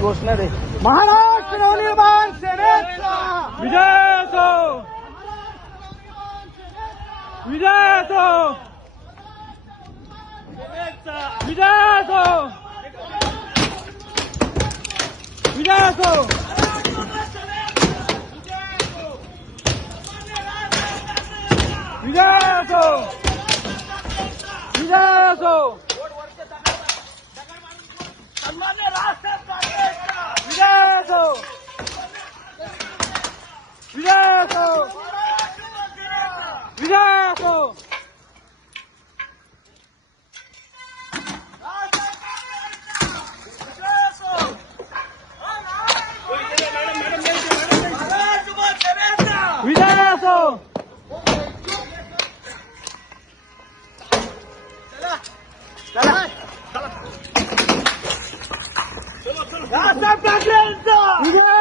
घोषणा दे महाराष्ट्र नवनिर्माण सेनेचा विजय असो, विजय असो, विजय असो, विजय असो, विजय असो, विजय असो, विजय असो, विजय असो, विजय असो. विजय असो. राजसाहेब ठाकरेंचा विजय